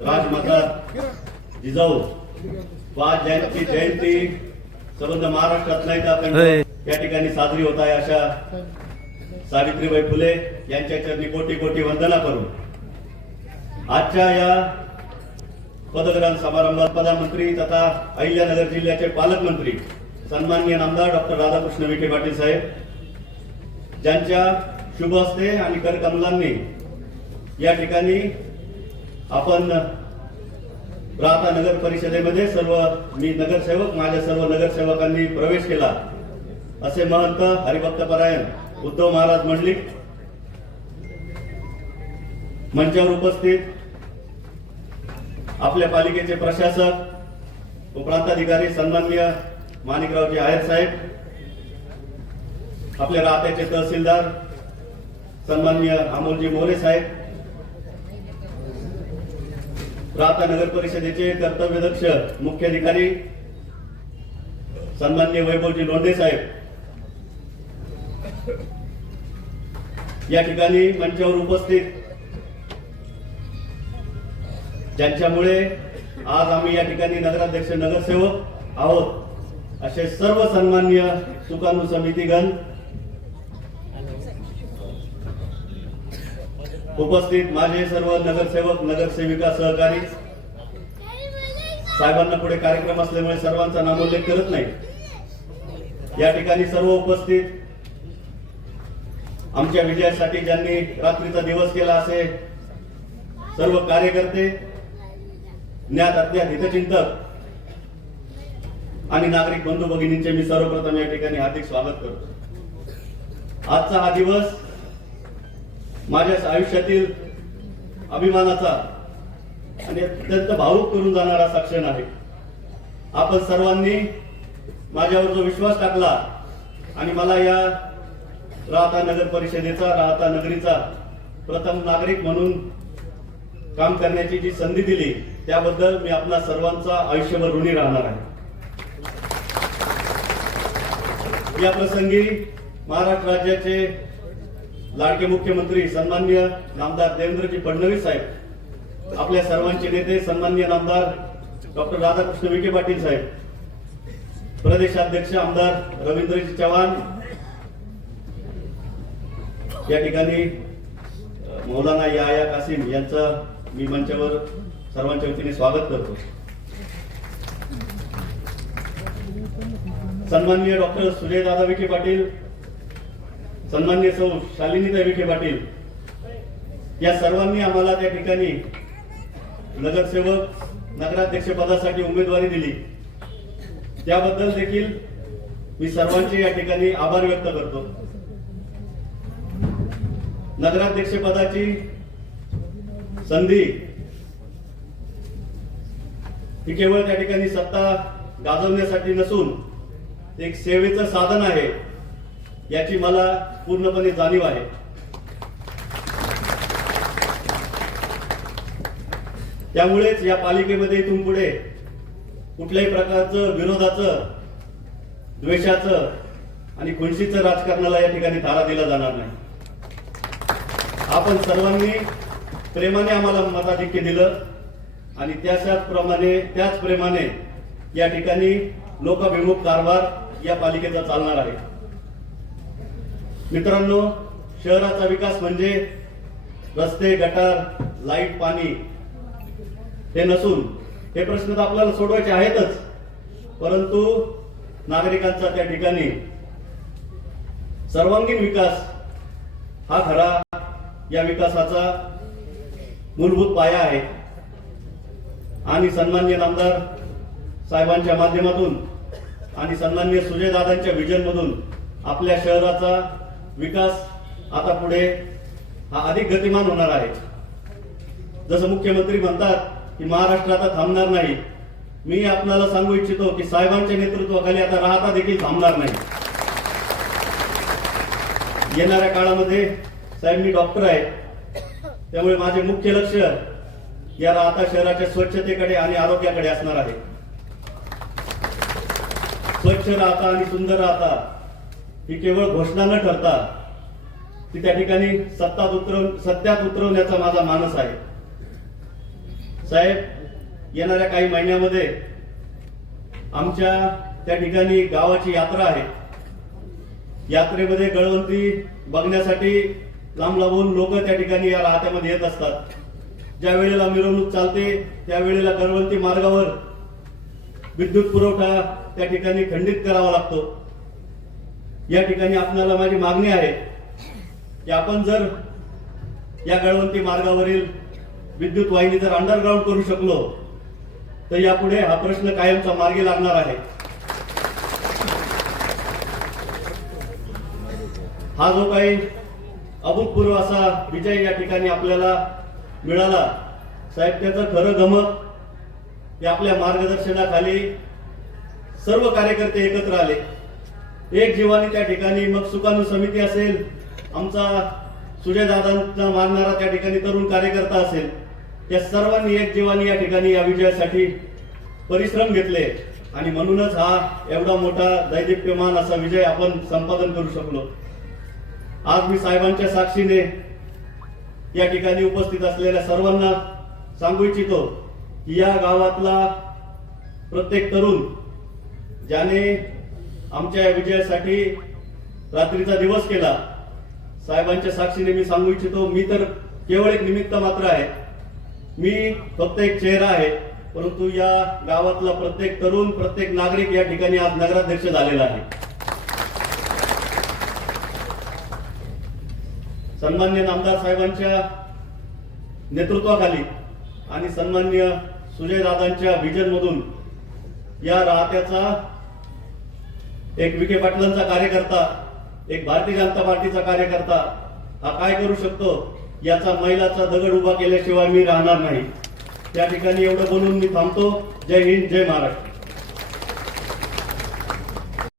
राजमाता जिजाऊ 5 जानेवारीची जयंती संबंध महाराष्ट्रात नाही तर या ठिकाणी साजरी होत आहे। अशा सावित्रीबाई फुले यांच्या चरणी कोटी कोटी वंदना करून आजच्या या पदग्रहण समारंभात प्रधानमंत्री तथा अहिल्यानगर जिल्ह्याचे पालकमंत्री सन्माननीय नामदार डॉक्टर राधाकृष्ण विखे पाटील साहेब, ज्यांच्या शुभ हस्ते आणि करकमलांनी या ठिकाणी आपण राहता नगर परिषदेमध्ये मी नगरसेवक, माझ्या सर्व नगरसेवकांनी प्रवेश केला असे महंत हरिभक्तपरायण उद्धव महाराज मंडलिक मंचावर उपस्थित आपल्या पालिकेचे प्रशासक व प्रांताधिकारी सन्माननीय माणिकरावजी आहेर साहेब, आपल्या राहत्याचे तहसीलदार सन्माननीय अमोलजी मोरे साहेब, राहता नगर परिषदेचे कर्तव्यदक्ष मुख्याधिकारी सन्माननीय वैभवजी लोंढे साहेब, या ठिकाणी मंचावर उपस्थित ज्यांच्यामुळे आज आम्ही या ठिकाणी नगराध्यक्ष नगरसेवक आहोत असे सर्व सन्माननीय सुकाणू समितीगण, उपस्थित माझे सर्व नगरसेवक नगरसेविका सहकारी साहेबांना पुढे कार्यक्रम असल्यामुळे सर्वांचा नामोल्लेख करत नाही। या ठिकाणी सर्व उपस्थित आमच्या विजयासाठी ज्यांनी रात्रीचा दिवस केला असे सर्व कार्यकर्ते, ज्ञात अज्ञात हितचिंतक आणि नागरिक बंधू भगिनींचे मी सर्वप्रथम या ठिकाणी हार्दिक स्वागत करतो। आजचा हा दिवस माझ्या आयुष्यातील अभिमानाचा आणि अत्यंत भावुक करून जाणारा असा क्षण आहे। आपण सर्वांनी माझ्यावर जो विश्वास टाकला आणि मला या राहता नगर परिषदेचा, राहता नगरीचा प्रथम नागरिक म्हणून काम करण्याची जी संधी दिली त्याबद्दल मी आपल्या सर्वांचा आयुष्यभर ऋणी राहणार आहे। या प्रसंगी महाराष्ट्र राज्याचे लाडके मुख्यमंत्री सन्माननीय नामदार देवेंद्रजी फडणवीस साहेब, आपल्या सर्वांचे नेते सन्माननीय नामदार डॉक्टर राधाकृष्ण विखे पाटील साहेब, प्रदेशाध्यक्ष आमदार रवींद्रजी चव्हाण, या ठिकाणी मौलाना याया कासिम यांचं मी मंचावर सर्वांच्या वतीने स्वागत करतो। सन्माननीय डॉक्टर सुजयदादा विखे पाटील, सन्माननीय सौ शालिनीताई विखे पाटील, या सर्वांनी आम्हाला त्या ठिकाणी नगरसेवक नगराध्यक्ष पदासाठी उमेदवारी दिली, त्याबद्दल देखील मी सर्वांचे या ठिकाणी आभार व्यक्त करतो। नगराध्यक्ष पदाची संधी ही केवळ त्या ठिकाणी सत्ता गाजवण्यासाठी नसून एक सेवेचं साधन आहे याची मला पूर्णपणे जाणीव आहे। त्यामुळेच या पालिकेमध्ये इथून पुढे कुठल्याही प्रकारचं विरोधाचं, द्वेषाचं आणि खुणशीचं राजकारणाला या ठिकाणी थारा दिला जाणार नाही। आपण सर्वांनी प्रेमाने आम्हाला मताधिक्य दिलं आणि त्याच प्रेमाने या ठिकाणी लोकाभिमुख कारभार या पालिकेचा चालणार आहे। मित्रांनो, शहराचा विकास म्हणजे रस्ते, गटार, लाईट, पाणी हे नसून हे प्रश्न तर आपल्याला सोडवायचे आहेतच, परंतु नागरिकांचा त्या ठिकाणी सर्वांगीण विकास हा खरा या विकासाचा मूलभूत पाया आहे। आणि सन्माननीय नामदार साहेबांच्या माध्यमातून आणि सन्माननीय सुजयदादांच्या विजन मधून आपल्या शहराचा विकास आता पुढे हा अधिक गतिमान होणार आहे। जसं मुख्यमंत्री म्हणतात की महाराष्ट्र आता थांबणार नाही, मी आपल्याला सांगू इच्छितो की साहेबांच्या नेतृत्वाखाली आता राहता देखील थांबणार नाही। येणाऱ्या काळामध्ये साहेब, मी डॉक्टर आहे, त्यामुळे माझे मुख्य लक्ष या राहता शहराच्या स्वच्छतेकडे आणि आरोग्याकडे असणार आहे। स्वच्छ राहता आणि सुंदर राहता ही केवळ घोषणा न ठरता ती त्या ठिकाणी सत्यात उतरवण्याचा माझा मानस आहे। साहेब, येणाऱ्या काही महिन्यामध्ये आमच्या त्या ठिकाणी गावाची यात्रा आहे. यात्रेमध्ये गळवंती बघण्यासाठी लांब लांबून लोक त्या ठिकाणी या राहत्यामध्ये येत असतात. ज्या वेळेला मिरवणूक चालते त्यावेळेला गळवंती मार्गावर विद्युत पुरवठा त्या ठिकाणी खंडित करावा लागतो. या ठिकाणी आपल्याला माझी मागणी आहे की आपण जर या गळवंती मार्गावरील विद्युत वाहिनी जर अंडरग्राऊंड करू शकलो तर यापुढे हा प्रश्न कायमचा मार्गी लागणार आहे. हा जो काही अभूतपूर्व असा विजय या ठिकाणी आपल्याला मिळाला साहेब, त्याचं खरं गमक हे आपल्या मार्गदर्शनाखाली सर्व कार्यकर्ते एकत्र आले, एक जीवाने त्या ठिकाणी. मग सुकाणू समिती असेल, आमचा सुजयदादांना मानणारा त्या ठिकाणी तरुण कार्यकर्ता असेल, त्या सर्वांनी एक जीवाने या ठिकाणी या विजयासाठी परिश्रम घेतले आणि म्हणूनच हा एवढा मोठा दैदिप्यमान असा विजय आपण संपादन करू शकलो. आज मी साहेबांच्या साक्षीने या ठिकाणी उपस्थित असलेल्या सर्वांना सांगू इच्छितो की या गावातला प्रत्येक तरुण ज्याने आमच्या या विजयासाठी रात्रीचा दिवस केला, साहेबांच्या साक्षीने मी सांगू इच्छितो, मी तर केवळ एक निमित्त मात्र आहे, मी फक्त एक चेहरा आहे, परंतु या गावातला प्रत्येक तरुण, प्रत्येक नागरिक या ठिकाणी आज नगराध्यक्ष झालेला आहे. सन्मान्य नामदार साहेबांच्या नेतृत्वाखाली आणि सन्मान्य सुजयदादांच्या व्हिजन मधून या राहत्याचा एक विखे पाटलांचा कार्यकर्ता, एक भारतीय जनता पार्टीचा कार्यकर्ता हा काय करू शकतो याचा मैलाचा दगड उभा केल्याशिवाय मी राहणार नाही. त्या ठिकाणी एवढं बोलून मी थांबतो. जय हिंद, जय महाराष्ट्र.